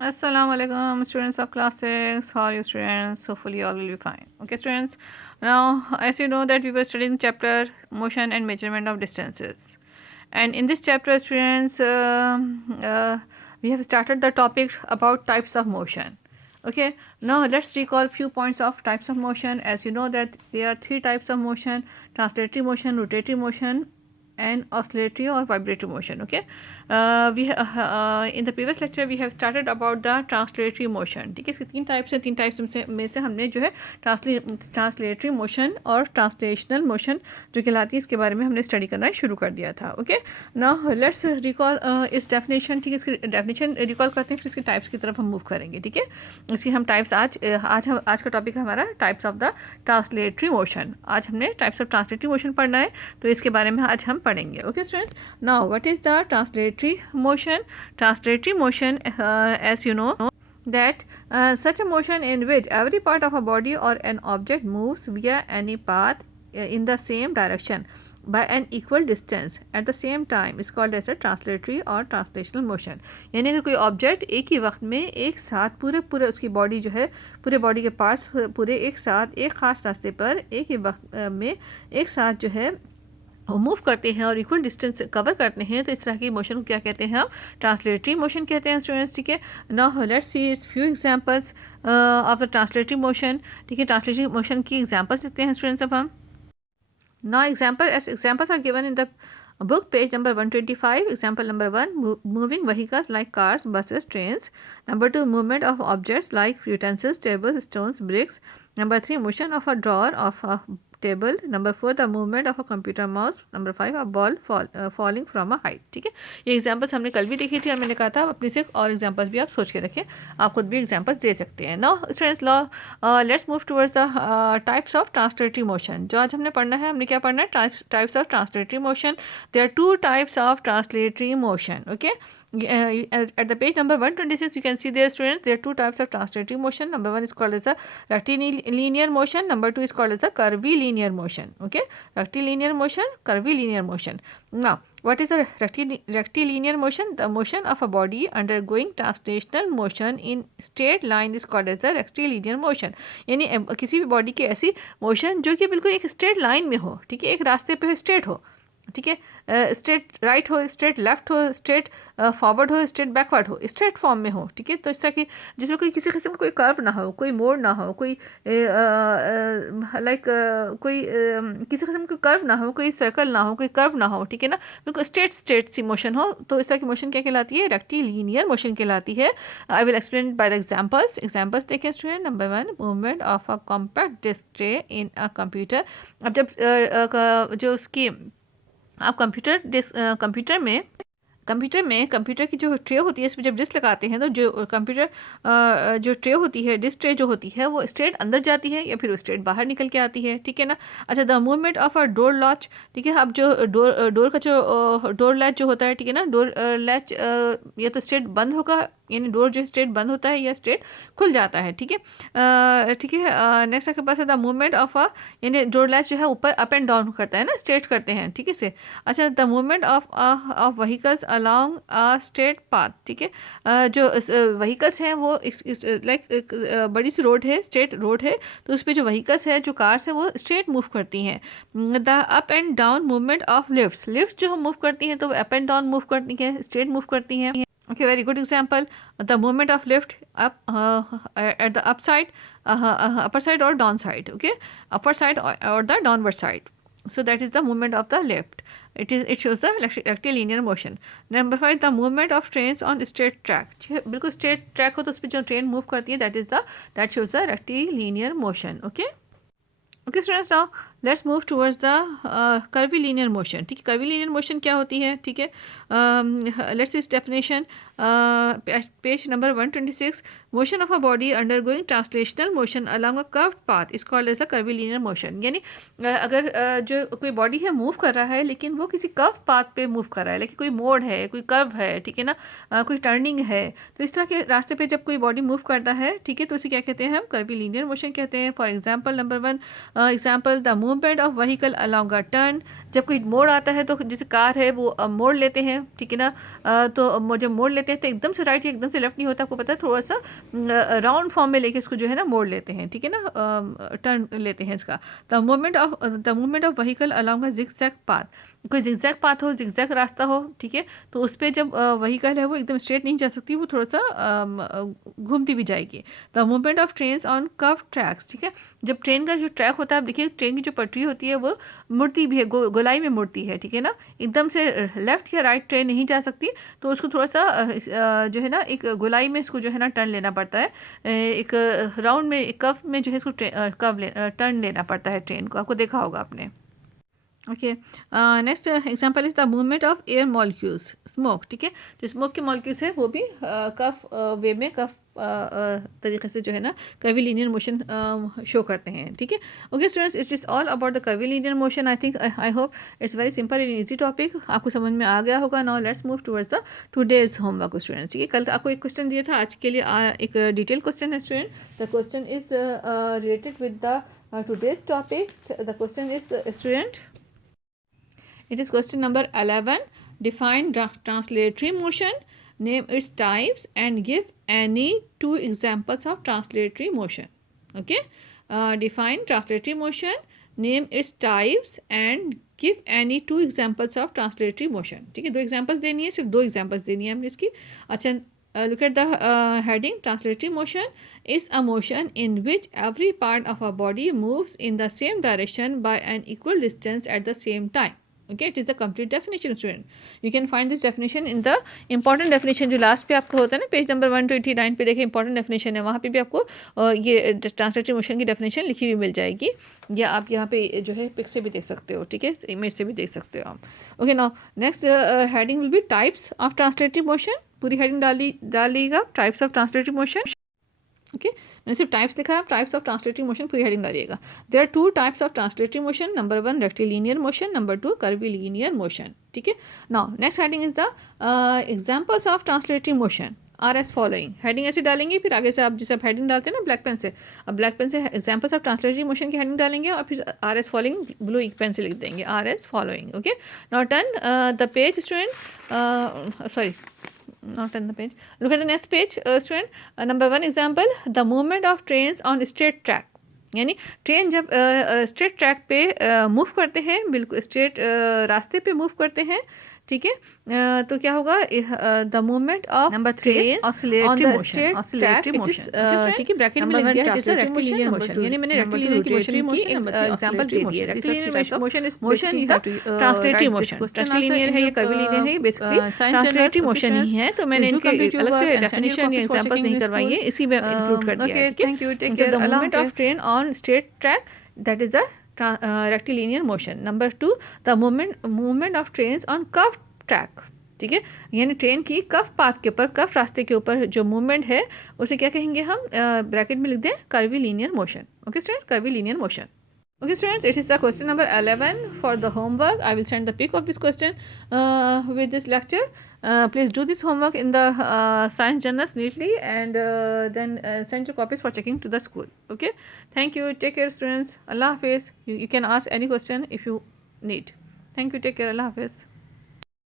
Assalamu alaikum, students of class 6. How are you, students? Hopefully, all will be fine. Okay, students. Now, as you know that we were studying chapter motion and measurement of distances, and in this chapter, students, we have started the topic about types of motion. Okay. Now, let's recall few points of types of motion. As you know that there are three types of motion: translatory motion, rotatory motion, and oscillatory or vibratory motion. Okay. We in the previous lecture we have started about the translatory motion. ठीक है, इसके तीन types हैं. तीन types में से हमने जो है ट्रांसलेटरी मोशन और ट्रांसलेशनल मोशन जो कहलाती है इसके बारे में हमने स्टडी करना शुरू कर दिया था. ओके. नाउ लेट्स रिकॉल इस डेफिनेशन. ठीक है, इसकी डेफिनेशन रिकॉल करते हैं, फिर इसके टाइप्स की तरफ हम मूव करेंगे. ठीक है, इसकी हम टाइप्स आज का टॉपिक है हमारा types of the translatory motion. आज हमने टाइप्स ऑफ ट्रांसलेटरी मोशन पढ़ना है, तो इसके बारे में आज हम पढ़ेंगे. Okay students, now what is the translatory motion? Translatory motion, as you know, that such a motion in which every part of a body or an object moves via any path in the same direction by an equal distance at the same time is called as a translatory or translational motion. यानी अगर कोई object एक ही वक्त में एक साथ पूरे उसकी बॉडी जो है, पूरे बॉडी के पार्ट्स पूरे एक साथ एक ख़ास रास्ते पर एक ही वक्त में एक साथ जो है मूव करते हैं और इक्वल डिस्टेंस कवर करते हैं, तो इस तरह की मोशन को क्या कहते हैं? हम ट्रांसलेटरी मोशन कहते हैं स्टूडेंट्स. ठीक है, now let's see it's few examples of the translatory motion. ठीक है, ट्रांसलेटरी मोशन की एग्जांपल्स देखते हैं स्टूडेंट्स. अब हम now examples are given in the book, page number 125. Example number 1, moving vehicles like cars, buses, trains. Number 2, movement of objects like utensils, tables, stones, bricks. Number 3, motion of a drawer of a table. Number 4, the movement of a computer mouse. Number 5, a ball falling from a height. ठीक है, ये examples हमने कल भी देखी थी और मैंने कहा था अपनी से और एग्जांपल्स भी आप सोच के रखें, आप खुद भी एग्जांपल्स दे सकते हैं. Now students, let's move towards the types of translatory motion. जो आज हमने पढ़ना है, हमने क्या पढ़ना है? Types of translatory motion. There are two types of translatory motion. Okay, at the page number 126 you can see there, students, there are two types of translatory motion. Number 1 is called as the rectilinear motion. Number 2 is called as the curvilinear motion. Okay, rectilinear motion, curvilinear motion. Now, what is a rectilinear motion? The motion of a body undergoing translational motion in straight line is called as the rectilinear motion. यानी किसी भी body की ऐसी motion जो कि बिल्कुल एक straight line में हो. ठीक है, एक रास्ते पे स्ट्रेट हो. ठीक है, स्ट्रेट राइट हो, स्ट्रेट लेफ्ट हो, स्ट्रेट फॉरवर्ड हो, स्ट्रेट बैकवर्ड हो, स्ट्रेट फॉर्म में हो. ठीक है, तो इस तरह की जिसमें कोई किसी किस्म का कोई कर्व ना हो, कोई मोड़ ना हो, कोई कोई किसी किस्म का कर्व ना हो, कोई सर्कल ना हो, कोई कर्व ना हो. ठीक है ना, बिल्कुल स्ट्रेट सी मोशन हो, तो इस तरह की मोशन क्या कहलाती है? रेक्टिलिनियर मोशन कहलाती है. I will explain by the examples देखें student. Number 1, movement of a compact disc tray in a computer. अब जब जो उसकी आप कंप्यूटर की जो ट्रे होती है, इसमें जब डिस्क लगाते हैं तो जो जो ट्रे होती है, डिस्क ट्रे जो होती है वो स्ट्रेट अंदर जाती है या फिर वो स्ट्रेट बाहर निकल के आती है. ठीक है ना. अच्छा, the movement of a door launch. ठीक है, अब जो डोर का जो डोर लैच जो होता है, ठीक है ना, डोर लैच या तो स्ट्रेट बंद होगा, यानी डोर जो स्ट्रेट बंद होता है या स्ट्रेट खुल जाता है. ठीक है, ठीक है. नेक्स्ट आपके पास है द मूवमेंट ऑफ अ, यानी डोर लैच जो है ऊपर अप एंड डाउन करता है ना, स्ट्रेट करते हैं. ठीक है से. अच्छा, the movement of vehicles along a straight path. ठीक है, जो व्हीकल्स हैं वो लाइक बड़ी सी रोड है, स्ट्रेट रोड है, तो उस पर जो व्हीकल्स है, जो कार्स है, वो स्ट्रेट मूव करती हैं. The up and down movement of lifts जो हम मूव करती हैं तो अप एंड डाउन मूव करती हैं, स्ट्रेट मूव करती हैं. Okay, very good example. The movement of lift up at the upper side or down side. Okay, upper side or the downward side. So that is the movement of the lift. It shows the rectilinear motion. Number 5, the movement of trains on straight track. बिल्कुल straight track हो तो उस पर जो train move करती है, that shows the rectilinear motion. Okay. Okay students, now let's move towards the curvilinear motion. ठीक है, curvilinear motion क्या होती है? ठीक है, let's see its definition. Page number 126. Motion of a body undergoing translational motion along a curved path is called as a curvilinear motion. यानी अगर जो कोई बॉडी है मूव कर रहा है, लेकिन वो किसी कर्व पाथ पे मूव कर रहा है, लेकिन कोई मोड़ है, कोई कर्व है, ठीक है ना, कोई टर्निंग है, तो इस तरह के रास्ते पे जब कोई बॉडी मूव करता है, ठीक है, तो इसे क्या कहते हैं? हम कर्विलिनियर मोशन कहते हैं. For example, number 1 example, the movement of vehicle along a turn, जब कोई मोड़ आता है तो जैसे कार है वो मोड़ लेते हैं, ठीक है ना, तो जब मोड़ लेते हैं तो एकदम से राइट या एकदम से लेफ्ट नहीं होता, आपको पता है, थोड़ा सा राउंड फॉर्म में लेके इसको जो है ना मोड़ लेते हैं, ठीक है ना, टर्न लेते हैं इसका। The movement of vehicle along a zigzag path, कोई जिगजैग पाथ हो, जिगजैग रास्ता हो, ठीक है, तो उस पर जब व्हीकल है वो एकदम स्ट्रेट नहीं जा सकती, वो थोड़ा सा घूमती भी जाएगी। The movement of trains on curve tracks, ठीक है, जब ट्रेन का जो ट्रैक होता है, आप देखिए ट्रेन की जो पटरी होती है वो मुड़ती भी है, गोलाई में मुड़ती है, ठीक है ना, एकदम से लेफ्ट या राइट ट्रेन नहीं जा सकती, तो उसको थोड़ा सा जो है ना एक गोलाई में इसको जो है ना टर्न लेना पड़ता है, एक राउंड में, एक कर्व में जो है इसको टर्न लेना पड़ता है ट्रेन को, आपको देखा होगा आपने। Okay, next example is the movement of air molecules, smoke, ठीक है, जो स्मोक के मॉलिक्यूल्स है वो भी कफ वे में, कफ तरीके से जो है ना कर्वीलिनियर मोशन शो करते हैं, ठीक है। Okay students, it is all about the curvilinear motion. I think, I hope it's very simple and easy topic, आपको समझ में आ गया होगा। Now let's move towards the today's homework students, ठीक है। कल आपको एक क्वेश्चन दिया था, आज के लिए एक डिटेल क्वेश्चन है student. The question is related with the today's topic. The question is student, it is question number 11. Define translatory motion, name its types and give any two examples of translatory motion. Okay, define translatory motion, name its types and give any two examples of translatory motion. ठीक है, दो examples देनी है, सिर्फ दो examples देनी है हमने इसकी। अच्छा, look at the heading. Translatory motion is a motion in which every part of a body moves in the same direction by an equal distance at the same time. Okay, it is the complete definition student. You can find this definition in the important definition जो last पे आपको होता है ना, page number 129 पे देखें, important definition है, वहाँ पे भी आपको ये ट्रांसलेटरी मोशन की definition लिखी हुई मिल जाएगी, या आप यहाँ पे जो है पिक से भी देख सकते हो, ठीक है, इमेज से भी देख सकते हो आप। Okay, now next heading will be types of translatory motion, पूरी हेडिंग डालिएगा, types of translatory motion. Okay, मैंने सिर्फ टाइप्स लिखा है, टाइप्स ऑफ ट्रांसलेटरी मोशन पूरी हेडिंग डालिएगा। There are two types of translatory motion, number 1 rectilinear motion, number 2 curvilinear motion, ठीक है। Now next heading is the examples of translatory motion are as following, heading ऐसे डालेंगे, फिर आगे से आप जैसे आप हेडिंग डालते हैं ना ब्लैक पेन से, अब ब्लैक पेन से एग्जांपल्स ऑफ ट्रांसलेटरी मोशन की हेडिंग डालेंगे और फिर are as following blue ink pen से लिख देंगे, are as following. Okay, now turn the page student, sorry, not on the page. Look at the next page, student. Number 1 example, the movement of trains on straight track. यानी train जब straight track पे move करते हैं, बिल्कुल straight रास्ते पे move करते हैं, ठीक है, तो क्या होगा, the movement of number 3 oscillatory motion, oscillatory motion, ठीक है, ब्रैकेट में लिख दिया है, it is a rectilinear motion, यानी मैंने रेक्टिलिनियर की मोशन की एग्जांपल दे दी है। Rectilinear motion is motion you have to translatory motion, rectilinear है या कर्वीलिनियर है, बेसिकली ट्रांसलेटरी मोशन ही है, तो मैंने इनके अलग से डेफिनेशन या एग्जांपल्स नहीं करवाई है, इसी में इंक्लूड कर दिया है। Thank you, take care, the movement of train on straight track, that is the rectilinear motion. Number 2, the movement of trains on curve track, ठीक है, यानी ट्रेन की कर्व पाथ के ऊपर, कर्व रास्ते के ऊपर जो मूवमेंट है उसे क्या कहेंगे हम, ब्रैकेट में लिख दें curvilinear motion. Okay student, curvilinear motion. Okay students, it is the question number 11 for the homework. I will send the pic of this question with this lecture. Please do this homework in the science journals neatly, and then send your copies for checking to the school. Okay, thank you, take care students, Allah Hafiz. You can ask any question if you need. Thank you, take care, Allah Hafiz.